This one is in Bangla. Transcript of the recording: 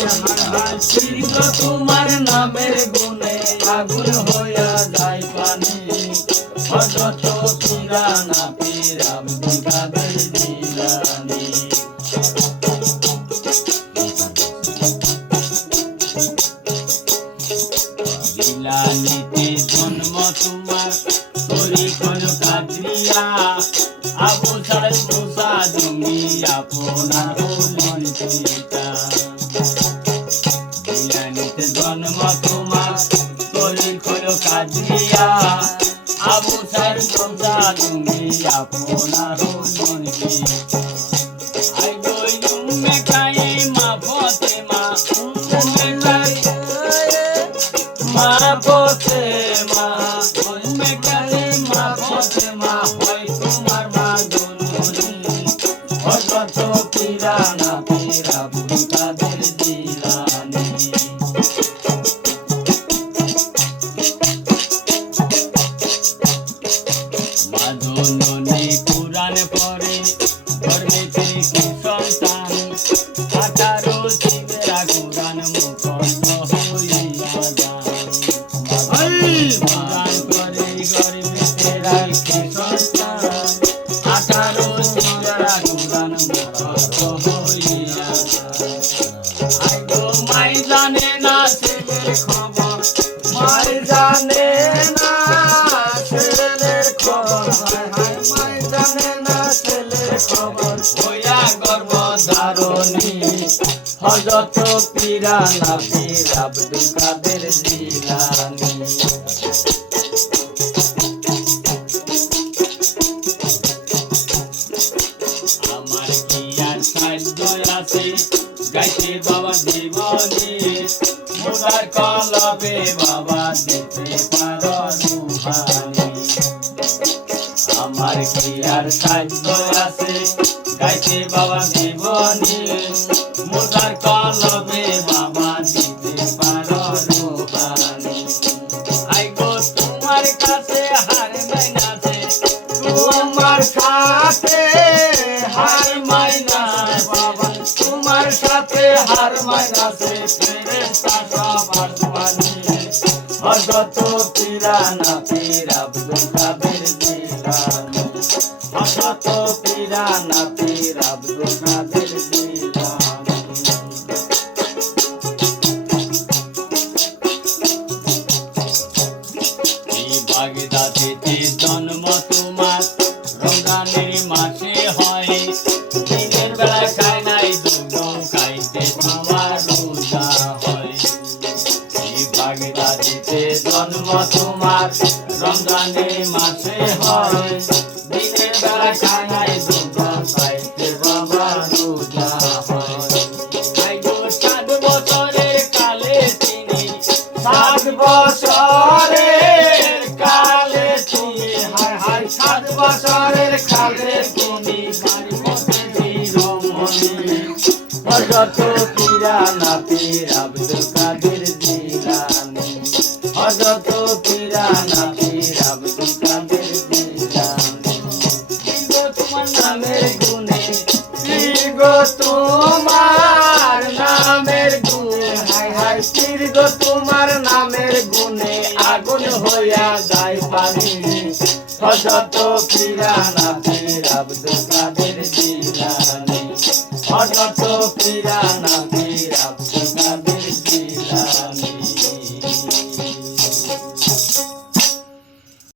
দীর্ঘ তোমার নামের গুণে, আগুন হইয়া যায় পানি। হজত পিরানা পীর আব্দুল কাদের জিলানী জন্ম তোমার করি কোন কাদরিয়া আবু সাহেব মুসা জমি আপনার হলেন জন্ম তোমার করি কোন কাদরিয়া আবু সাহেব মুসা জমি আপনার মা ফতে কালে তোমার মা গুনগুনি হজরত পিরানা পিরা বুকাদের পুরাণ পরে ধর্মেতে কি সন্তান? আঠারো শিবেরা কোরআন মুখস্থ হইয়া যায় পুরাণ করে গরিবেতে রাখি সন্তান? আঠারো শিবেরা কোরআন মুখস্থ হইয়া মাই জানে না খবর, মাই জানে না। জানে না ছেলের খবর জিলানী আমার কি আর আছে? গাইতে বাবা জীবনে। মোদার কলবে বাবা দিতে কি আর সাহায্য আছে গাইতে বাবা জীবনে। মোদার কলবে বাবা দিতে পারো আই গো তোমার কাছে হার মাইনাছে তোমার সাথে হার মাইনাছে বাবা। তোমার সাথে হার মাইনাছে ফেরেশতা সব আসমানি হযরত পিরানা পীর আব্দুল কাদের জিলানী হযরত পিরানা আব্দুল কাদের জিলানী জন্ম তোমার রমজানের মাসে হয় দিনের বেলা খায় নাই দুটো খাইতে তোমার রোজা হয় বাগদাদেতে জন্ম তোমার রমজানের মাসে হয় সাত বছরের কালে তুমি হায় হায় সাত বছরের কালে তুমি রমণী হজরত পিরানা পীর পানি অসত পিরানা ফের আব্দুল কাদের জিলানি অসত পিরানা